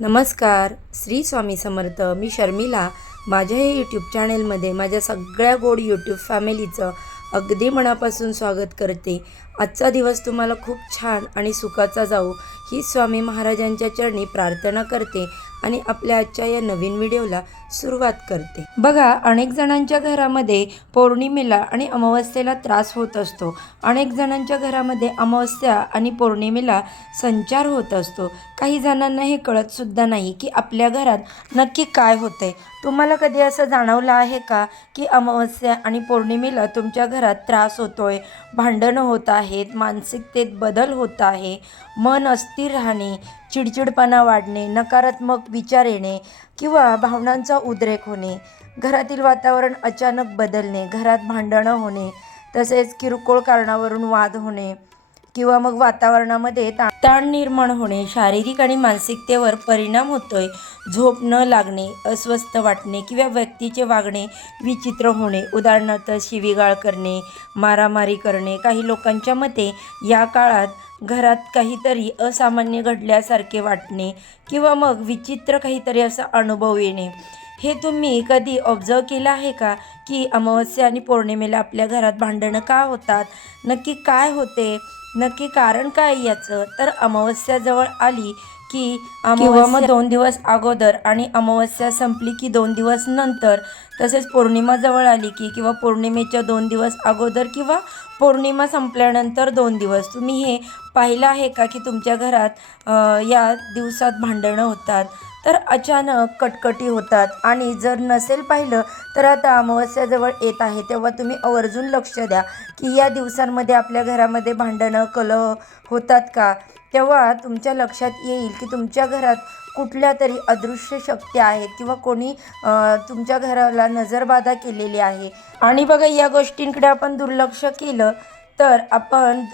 नमस्कार. श्री स्वामी समर्थ. मी शर्मिला. माझ्या हे यूट्यूब चॅनेलमध्ये माझ्या सगळ्या गोड यूट्यूब फॅमिलीचं अगदी मनापासून स्वागत करते. आजचा दिवस तुम्हाला खूप छान आणि सुखाचा जाऊ ही स्वामी महाराजांच्या चरणी प्रार्थना करते आणि आपल्या आजच्या या नवीन व्हिडिओला सुरुवात करते. बघा, अनेक जणांच्या घरामध्ये पौर्णिमेला आणि अमावस्येला त्रास होत असतो. अनेक जणांच्या घरामध्ये अमावस्या आणि पौर्णिमेला संचार होत असतो. काही जणांना हे कळतसुद्धा नाही की आपल्या घरात नक्की काय होतंय. तुम्हाला कधी असं जाणवलं आहे का की अमावस्या आणि पौर्णिमेला तुमच्या घरात त्रास होतोय, भांडणं होत आहेत, मानसिकतेत बदल होत आहे, मन अस्थिर राहणे, चिडचिडपणा वाढणे, नकारात्मक विचार येणे किंवा भावनांचा उद्रेक होणे, घरातील वातावरण अचानक बदलणे, घरात भांडणं होणे, तसेच किरकोळ कारणावरून वाद होणे किंवा मग वातावरणामध्ये ताण निर्माण होणे, शारीरिक आणि मानसिकतेवर परिणाम होतोय, झोप न लागणे, अस्वस्थ वाटणे किंवा व्यक्तीचे वागणे विचित्र होणे, उदाहरणार्थ शिवीगाळ करणे, मारामारी करणे. काही लोकांच्या मते या काळात घरात काहीतरी असामान्य घडल्यासारखे वाटणे किंवा मग विचित्र काहीतरी असा अनुभव येणे. हे तुम्ही कधी ऑब्झर्व केलं आहे का की अमावस्या आणि पौर्णिमेला आपल्या घरात भांडणं का होतात, नक्की काय होते, नक्की कारण काय याचं? तर अमावस्या जवळ आली की किंवा मग 2 दिवस अगोदर आणि अमावस्या संपली की 2 दिवस नंतर, तसेच पौर्णिमा जवळ आली की किंवा पौर्णिमेच्या 2 दिवस अगोदर किंवा पौर्णिमा संपल्यानंतर 2 दिवस, तुम्ही हे पाहिलं आहे का की तुमच्या घरात या दिवसात भांडणं होतात, तर अचानक कटकटी होतात. आणि जर नसेल पाहिलं तर आता अमावस्या जवळ येत आहे तेव्हा तुम्ही आवर्जून लक्ष द्या की या दिवसांमध्ये आपल्या घरामध्ये भांडणं कलह होतात का. तेव्हा तुमच्या लक्षात येईल की तुमच्या घरात कुठल्या तरी अदृश्य शक्ती आहेत किंवा कोणी तुमच्या घराला नजरबाधा केलेली आहे. आणि बघा, या गोष्टींकडे आपण दुर्लक्ष केलं तर आपण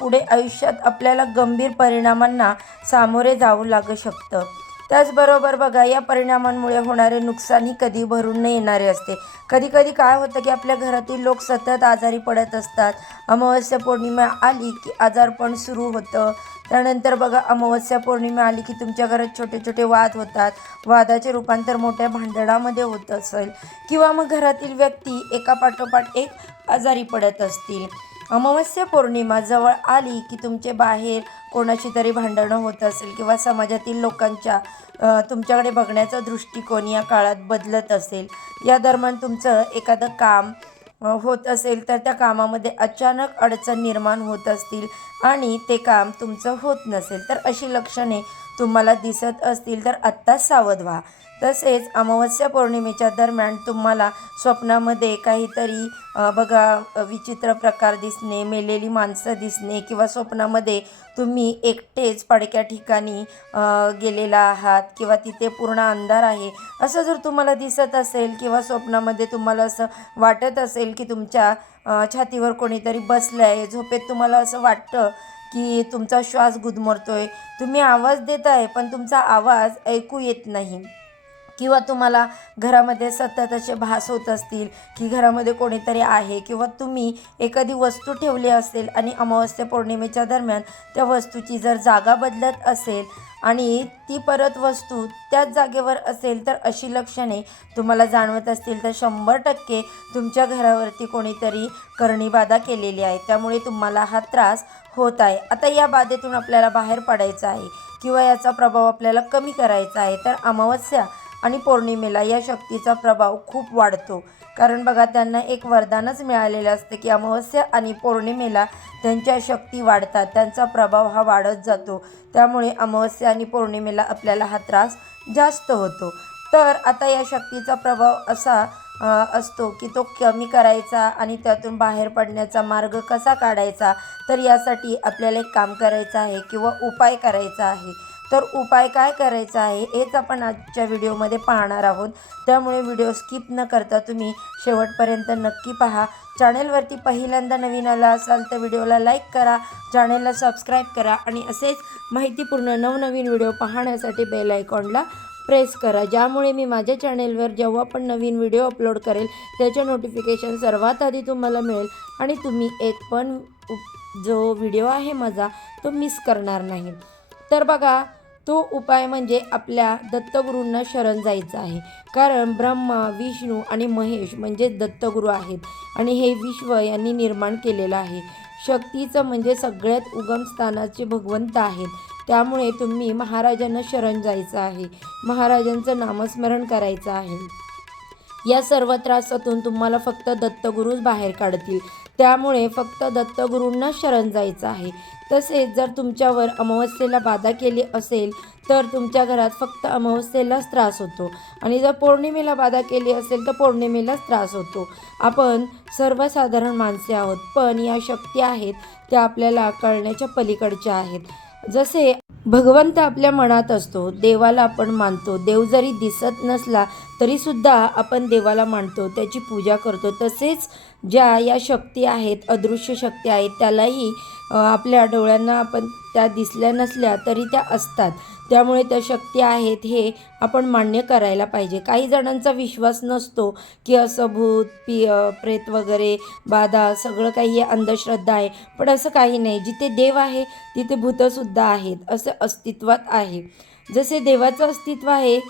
पुढे आयुष्यात आपल्याला गंभीर परिणामांना सामोरे जावं लागू शकतं. त्याचबरोबर बघा, या परिणामांमुळे होणारे नुकसानही कधी भरून न येणारे असते. कधीकधी काय होतं की आपल्या घरातील लोक सतत आजारी पडत असतात. अमावस्या पौर्णिमा आली की आजारपण सुरू होतं. त्यानंतर बघा, अमावस्या पौर्णिमा आली की तुमच्या घरात छोटे छोटे वाद होतात. वादाचे रूपांतर मोठ्या भांडणामध्ये होत असेल किंवा मग घरातील व्यक्ती एकापाठोपाठ एक आजारी पडत असतील. अमावस्या पौर्णिमा जवळ आली की तुमचे बाहेर कोणाशी तरी भांडणं होत असेल किंवा समाजातील लोकांच्या तुमच्याकडे बघण्याचा दृष्टिकोन या काळात बदलत असेल. या दरम्यान तुमचं एखादं काम होत असेल तर त्या कामामध्ये अचानक अडचण निर्माण होत असतील आणि ते काम तुमचं होत नसेल, तर अशी लक्षणे तुम्हाला दिसत असतील तर आत्ताच सावध व्हा. तसेच अमावस्या पौर्णिमेच्या दरम्यान तुम्हाला स्वप्नामध्ये काहीतरी बघा विचित्र प्रकार दिसणे, मेलेली माणसं दिसणे किंवा स्वप्नामध्ये तुम्ही एकटेच पडक्या ठिकाणी गेलेला आहात किंवा तिथे पूर्ण अंधार आहे असं जर तुम्हाला दिसत असेल किंवा स्वप्नामध्ये तुम्हाला असं वाटत असेल की तुमच्या छातीवर कोणीतरी बसलं आहे, झोपेत तुम्हाला असं वाटतं की तुमचा श्वास गुदमरतोय, तुम्ही आवाज देत आहे पण तुमचा आवाज ऐकू येत नाही किंवा तुम्हाला घरामध्ये सतत असे भास होत असतील की घरामध्ये कोणीतरी आहे किंवा तुम्ही एखादी वस्तू ठेवली असेल आणि अमावस्या पौर्णिमेच्या दरम्यान त्या वस्तूची जर जागा बदलत असेल आणि ती परत वस्तू त्याच जागेवर असेल, तर अशी लक्षणे तुम्हाला जाणवत असतील तर 100% तुमच्या घरावरती कोणीतरी करणीबाधा केलेली आहे. त्यामुळे तुम्हाला हा त्रास होत आहे. आता या बाधेतून आपल्याला बाहेर पडायचं आहे किंवा याचा प्रभाव आपल्याला कमी करायचा आहे. तर अमावस्या आणि पौर्णिमेला या शक्तीचा प्रभाव खूप वाढतो. कारण बघा, त्यांना एक वरदानच मिळालेलं असतं की अमावस्या आणि पौर्णिमेला त्यांच्या शक्ती वाढतात, त्यांचा प्रभाव हा वाढत जातो. त्यामुळे अमावस्या आणि पौर्णिमेला आपल्याला हा त्रास जास्त होतो. तर आता या शक्तीचा प्रभाव असा असतो की तो कमी करायचा आणि त्यातून बाहेर पडण्याचा मार्ग कसा काढायचा, तर यासाठी आपल्याला एक काम करायचं आहे किंवा उपाय करायचा आहे. तर उपाय काय करायचा आहे हेच आपण आजच्या व्हिडिओमध्ये पाहणार आहोत. त्यामुळे व्हिडिओ स्किप न करता तुम्ही शेवटपर्यंत नक्की पहा. चॅनेलवरती पहिल्यांदा नवीन आला असाल तर व्हिडिओला लाईक करा, चॅनेलला सबस्क्राईब करा आणि असेच माहितीपूर्ण नवनवीन व्हिडिओ पाहण्यासाठी बेल आयकॉनला प्रेस करा, ज्यामुळे मी माझ्या चॅनेलवर जेव्हा पण नवीन व्हिडिओ अपलोड करेल त्याचे नोटिफिकेशन सर्वात आधी तुम्हाला मिळेल आणि तुम्ही एक पण जो व्हिडिओ आहे माझा तो मिस करणार नाही. तर बघा, तो उपाय म्हणजे आपल्या दत्तगुरूंना शरण जायचं आहे. कारण ब्रह्मा, विष्णू आणि महेश म्हणजे दत्तगुरू आहेत आणि हे विश्व यांनी निर्माण केलेलं आहे. शक्तीचं म्हणजे सगळ्यात उगम स्थानाचे भगवंत आहेत. त्यामुळे तुम्ही महाराजांना शरण जायचं आहे. महाराजांचं नामस्मरण करायचं आहे. या सर्व त्रासातून तुम्हाला फक्त दत्तगुरूच बाहेर काढतील. त्यामुळे फक्त दत्तगुरूंना शरण जायचं आहे. तसेच जर तुमच्यावर अमावस्येला बाधा केली असेल तर तुमच्या घरात फक्त अमावस्येलाच त्रास होतो आणि जर पौर्णिमेला बाधा केली असेल तर पौर्णिमेलाच त्रास होतो. आपण सर्वसाधारण माणसे आहोत, पण या शक्ती आहेत त्या आपल्याला कळण्याच्या पलीकडच्या आहेत. जसे भगवंत आपल्या मनात असतो, देवाला आपण मानतो. देव जरी दिसत नसला तरीसुद्धा आपण देवाला मानतो, त्याची पूजा करतो. तसेच ज्या या शक्ती आहेत, अदृश्य शक्ती आहेत, त्यालाही आपल्या डोळ्यांना आपण त्या दिसल्या नसल्या तरी त्या असतात. त्यामुळे त्या शक्ती आहेत हे आपण मान्य करायला पाहिजे. काही जणांचा विश्वास नसतो की असं भूत प्रेत वगैरे बाधा सगळं काही हे अंधश्रद्धा आहे, पण असं काही नाही. जिथे देव आहे तिथे भूतसुद्धा आहेत, असं अस्तित्वात आहे. जसे देवाचं अस्तित्व आहे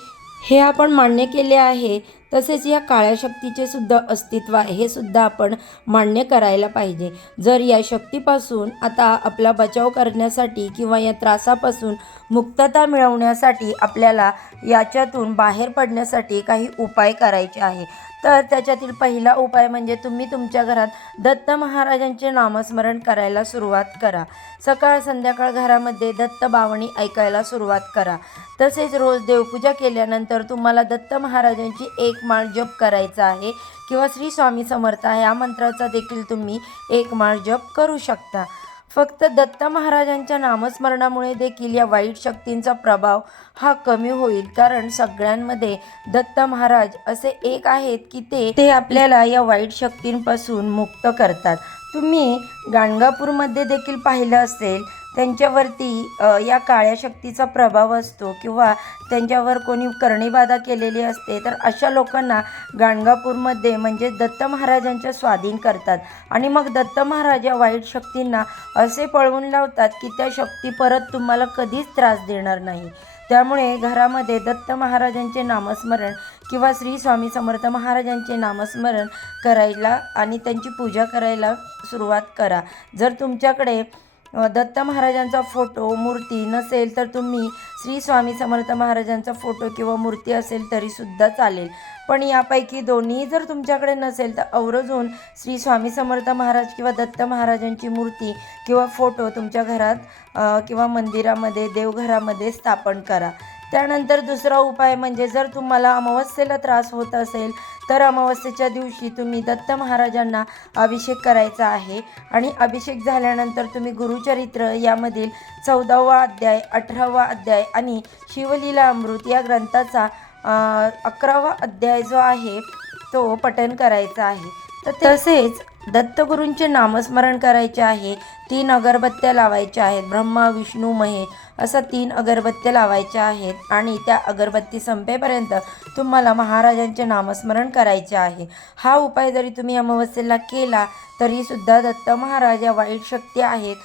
हे आपण मान्य केले आहे, तसेच या काळ्या शक्तीचे सुद्धा अस्तित्व आहे हे सुद्धा आपण मान्य करायला पाहिजे. जर या शक्तीपासून आता आपला बचाव करण्यासाठी किंवा या त्रासापासून मुक्तता मिळवण्यासाठी आपल्याला याच्यातून बाहेर पडण्यासाठी काही उपाय करायचे आहे. तर त्याच्यातील पहिला उपाय म्हणजे तुम्ही तुमच्या घरात दत्त महाराजांचे नामस्मरण करायला सुरुवात करा. सकाळ संध्याकाळ घरामध्ये दत्त बावणी ऐकायला सुरुवात करा. तसेच रोज देवपूजा केल्यानंतर तुम्हाला दत्त महाराजांची एक माळ जप करायचा आहे किंवा श्री स्वामी समर्थ या मंत्राचा देखील तुम्ही एक माळ जप करू शकता. फक्त दत्त महाराजांच्या नामस्मरणामुळे देखील या वाईट शक्तींचा प्रभाव हा कमी होईल. कारण सगळ्यांमध्ये दत्त महाराज असे एक आहेत की ते आपल्याला या वाईट शक्तींपासून मुक्त करतात. तुम्ही गाणगापूरमध्ये देखील पाहिलं असेल, त्यांच्यावरती या काळ्या शक्तीचा प्रभाव असतो किंवा त्यांच्यावर कोणी करणीबाधा केलेली असते, तर अशा लोकांना गाणगापूरमध्ये म्हणजे दत्त महाराजांच्या स्वाधीन करतात आणि मग दत्त महाराज या वाईट शक्तींना असे पळवून लावतात की त्या शक्ती परत तुम्हाला कधीच त्रास देणार नाही. त्यामुळे घरामध्ये दत्त महाराजांचे नामस्मरण किंवा श्री स्वामी समर्थ महाराजांचे नामस्मरण करायला आणि त्यांची पूजा करायला सुरुवात करा. जर तुमच्याकडे दत्त महाराजांचा फोटो मूर्ती नसेल तर तुम्ही श्री स्वामी समर्थ महाराजांचा फोटो किंवा मूर्ती असेल तरीसुद्धा चालेल. पण यापैकी दोन्ही जर तुमच्याकडे नसेल तर आवर्जून श्री स्वामी समर्थ महाराज किंवा दत्त महाराजांची मूर्ती किंवा फोटो तुमच्या घरात किंवा मंदिरामध्ये देवघरामध्ये स्थापन करा. त्यानंतर दुसरा उपाय म्हणजे जर तुम्हाला अमावस्येला त्रास होत असेल तर अमावस्येच्या दिवशी तुम्ही दत्त महाराजांना अभिषेक करायचा आहे आणि अभिषेक झाल्यानंतर तुम्ही गुरुचरित्र यामधील 14वा अध्याय, 18वा अध्याय आणि शिवलीला अमृत या ग्रंथाचा 11वा अध्याय जो आहे तो पठण करायचा आहे. तर तसेच दत्तगुरूंचे नामस्मरण करायचे आहे. 3 अगरबत्त्या लावायच्या आहेत. ब्रह्मा, विष्णू, महेश असा 3 अगरबत्त्या लावायच्या आहेत आणि त्या अगरबत्ती संपेपर्यंत तुम्हाला महाराजांचे नामस्मरण करायचे आहे. हा उपाय जरी तुम्ही अमावस्येला केला तरीसुद्धा दत्त महाराज या वाईट शक्ती आहेत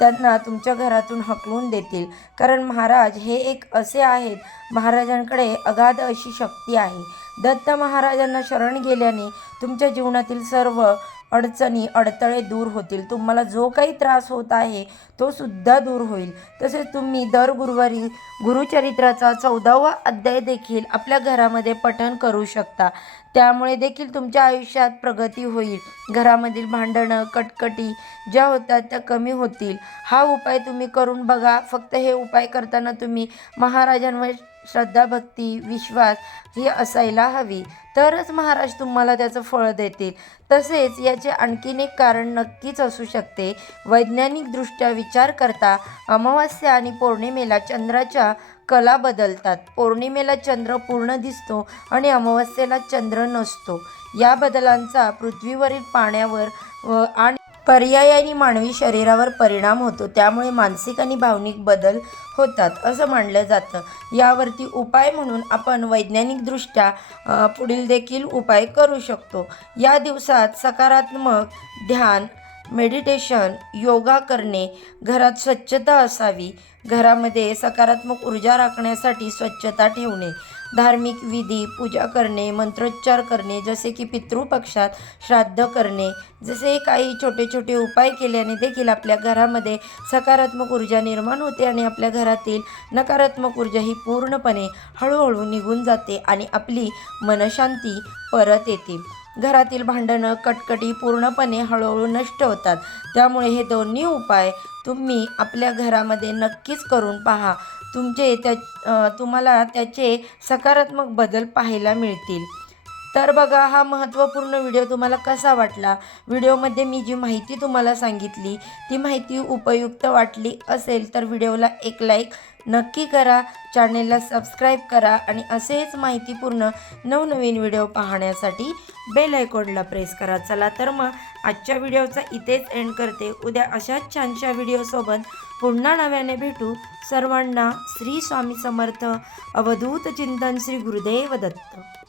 त्यांना तुमच्या घरातून हकलून देतील. कारण महाराज हे एक असे आहेत, महाराजांकडे अगाध अशी शक्ती आहे. दत्त महाराजांना शरण गेल्याने तुमच्या जीवनातील सर्व अडचणी अडथळे दूर होतील. तुम्हाला जो काही त्रास होत आहे तो सुद्धा दूर होईल. तसेच तुम्ही दर गुरुवारी गुरुचरित्राचा 14वा अध्याय देखील आपल्या घरामध्ये पठण करू शकता. त्यामुळे देखील तुमच्या आयुष्यात प्रगती होईल. घरामधील भांडणं कटकटी ज्या होतात त्या कमी होतील. हा उपाय तुम्ही करून बघा. फक्त हे उपाय करताना तुम्ही महाराजांवर श्रद्धा, भक्ती, विश्वास ही असायला हवी, तरच महाराज तुम्हाला त्याचं फळ देतील. तसेच याचे आणखीन एक कारण नक्कीच असू शकते. वैज्ञानिकदृष्ट्या विचार करता अमावस्या आणि पौर्णिमेला चंद्राच्या कला बदलतात. पौर्णिमेला चंद्र पूर्ण दिसतो आणि अमावस्येला चंद्र नसतो. या बदलांचा पृथ्वीवरील पाण्यावर आणि पर्यायाने मानवी शरीरावर परिणाम होतो. त्यामुळे मानसिक आणि भावनिक बदल होतात असं मानलं जातं. यावरती उपाय म्हणून आपण वैज्ञानिकदृष्ट्या पुढील देखील उपाय करू शकतो. या दिवसात सकारात्मक ध्यान, मेडिटेशन, योगा करणे, घरात स्वच्छता असावी, घरामध्ये सकारात्मक ऊर्जा राखण्यासाठी स्वच्छता ठेवणे, धार्मिक विधी, पूजा करणे, मंत्रोच्चार करणे, जसे की पितृपक्षात श्राद्ध करणे, जसे काही छोटे छोटे उपाय केल्याने देखील आपल्या घरामध्ये सकारात्मक ऊर्जा निर्माण होते आणि आपल्या घरातील नकारात्मक ऊर्जा ही पूर्णपणे हळूहळू निघून जाते आणि आपली मनशांती परत येते. घरातील भांडणं, कटकटी पूर्णपणे हळूहळू नष्ट होतात. त्यामुळे हे दोन्ही उपाय तुम्ही आपल्या घरामध्ये नक्कीच करून पहा. तुम्हाला त्याचे सकारात्मक बदल पाहायला मिळतील. तर बघा, हा महत्त्वपूर्ण व्हिडिओ तुम्हाला कसा वाटला? व्हिडिओमध्ये मी जी माहिती तुम्हाला सांगितली ती माहिती उपयुक्त वाटली असेल तर व्हिडिओला एक लाईक नक्की करा, चॅनेलला सबस्क्राईब करा आणि असेच माहितीपूर्ण नवनवीन व्हिडिओ पाहण्यासाठी बेल आयकॉनला प्रेस करा. चला तर मग आजच्या व्हिडिओचा इथेच एंड करते. उद्या अशाच छानशा व्हिडिओसोबत पुन्हा नव्याने भेटू. सर्वांना श्री स्वामी समर्थ. अवधूत चिंतन. श्री गुरुदेव दत्त.